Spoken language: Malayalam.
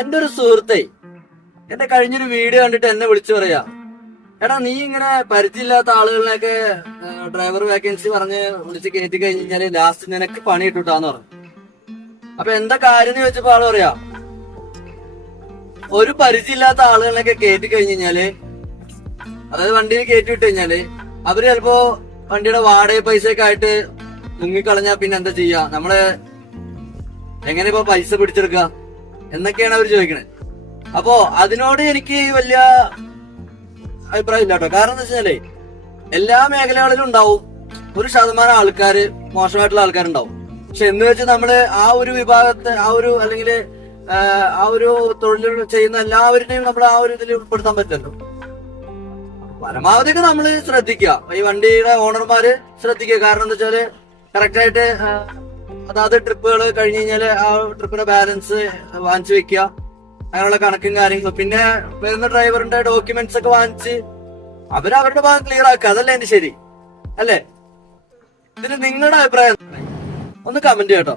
എന്റെ ഒരു സുഹൃത്തെ എന്റെ കഴിഞ്ഞൊരു വീഡിയോ കണ്ടിട്ട് എന്നെ വിളിച്ചു പറയാ, എടാ നീ ഇങ്ങനെ പരിചയമില്ലാത്ത ആളുകളിനൊക്കെ ഡ്രൈവർ വേക്കൻസി പറഞ്ഞ് വിളിച്ച് കയറ്റി കഴിഞ്ഞാല് ലാസ്റ്റ് നിനക്ക് പണി ഇട്ടുട്ടാന്ന് പറഞ്ഞു. അപ്പൊ എന്താ കാര്യം എന്ന് ചോദിച്ചപ്പോ ആള് പറയാ, ഒരു പരിചയമില്ലാത്ത ആളുകളിനൊക്കെ കയറ്റി കഴിഞ്ഞാല്, അതായത് വണ്ടിയിൽ കയറ്റി വിട്ട് കഴിഞ്ഞാല് അവര് ചിലപ്പോ വണ്ടിയുടെ വാടക പൈസയൊക്കെ ആയിട്ട് മുങ്ങിക്കളഞ്ഞാ പിന്നെ എന്താ ചെയ്യാ, നമ്മള് എങ്ങനെ ഇപ്പൊ പൈസ പിടിച്ചെടുക്കുക എന്നൊക്കെയാണ് അവർ ചോദിക്കണേ. അപ്പോ അതിനോട് എനിക്ക് വലിയ അഭിപ്രായം ഇല്ല കേട്ടോ. കാരണം എന്താ വെച്ചാലേ എല്ലാ മേഖലകളിലും ഉണ്ടാവും ഒരു ശതമാനം ആൾക്കാര്, മോശമായിട്ടുള്ള ആൾക്കാരുണ്ടാവും. പക്ഷെ എന്ന് വെച്ച് നമ്മള് ആ ഒരു വിഭാഗത്തെ അല്ലെങ്കിൽ ആ ഒരു തൊഴിൽ ചെയ്യുന്ന എല്ലാവരുടെയും നമ്മൾ ആ ഒരു ഇതിൽ ഉൾപ്പെടുത്താൻ പറ്റില്ലല്ലോ. പരമാവധിയൊക്കെ നമ്മള് ശ്രദ്ധിക്കുക, ഈ വണ്ടിയുടെ ഓണർമാര് ശ്രദ്ധിക്കുക. കാരണം എന്താ വെച്ചാല് കറക്റ്റ് ആയിട്ട് അതാത് ട്രിപ്പുകൾ കഴിഞ്ഞ് കഴിഞ്ഞാല് ആ ട്രിപ്പിന്റെ ബാലൻസ് വാങ്ങിച്ചു വെക്കുക, അങ്ങനെയുള്ള കണക്കും കാര്യങ്ങളും. പിന്നെ വരുന്ന ഡ്രൈവറിന്റെ ഡോക്യുമെന്റ്സ് ഒക്കെ വാങ്ങിച്ച് അവരുടെ ഭാഗം ക്ലിയർ ആക്കുക. അതല്ലേ എന്റെ ശരി, അല്ലേ? ഇതിന് നിങ്ങളുടെ അഭിപ്രായം ഒന്ന് കമന്റ് ചെയ്യട്ടോ.